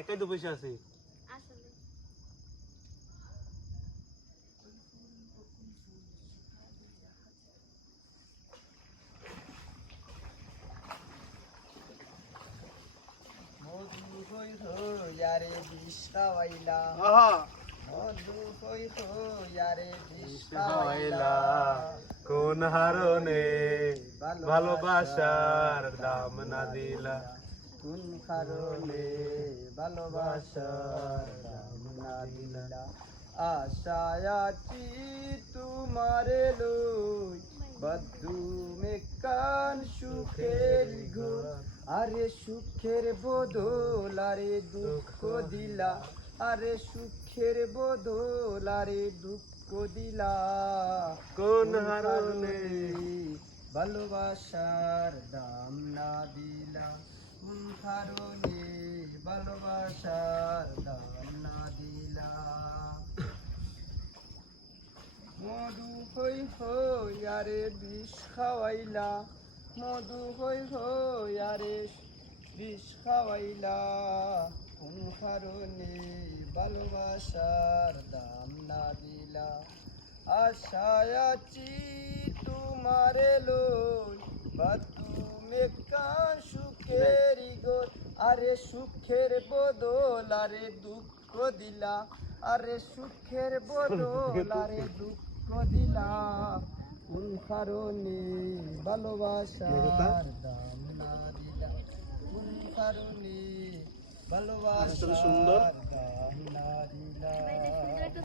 একাই তো বসে আছি। আসলে মধু হই হইয়ারে বিষ খাওয়াইলা আহা মধু হই হইয়ারে বিষ খাওয়াইলা কোন হারনে ভালোবাসার দাম না দিলা। কোন কারণে ভালোবাসার দাম না দিলা আশায় আছি তোমারে লই বদ্ধু মেকান সুখের ঘর আরে সুখের বদল আরে দুঃখ দিলা আরে সুখের বদল আরে দুঃখ দিলা কোন হারনে ভালোবাসার দাম না দিলা কোন কারণে ভালোবাসার দাম না দিলা মধু হই হই আরে বিষ খাওয়াইলা মধু হই হই আরে বিষ খাওয়াইলা কোন কারণে ভালোবাসার দাম না দিলা আশায় আছি তোমারে লই বাতুমে কান সুখের গোর আরে সুখের বদল আরে দুঃখ দিলা আরে সুখের বদল আরে দুঃখ দিলা কোন কারণে ভালোবাসার দাম না দিলা কোন কারণে ভালোবাসার দাম না দিলা।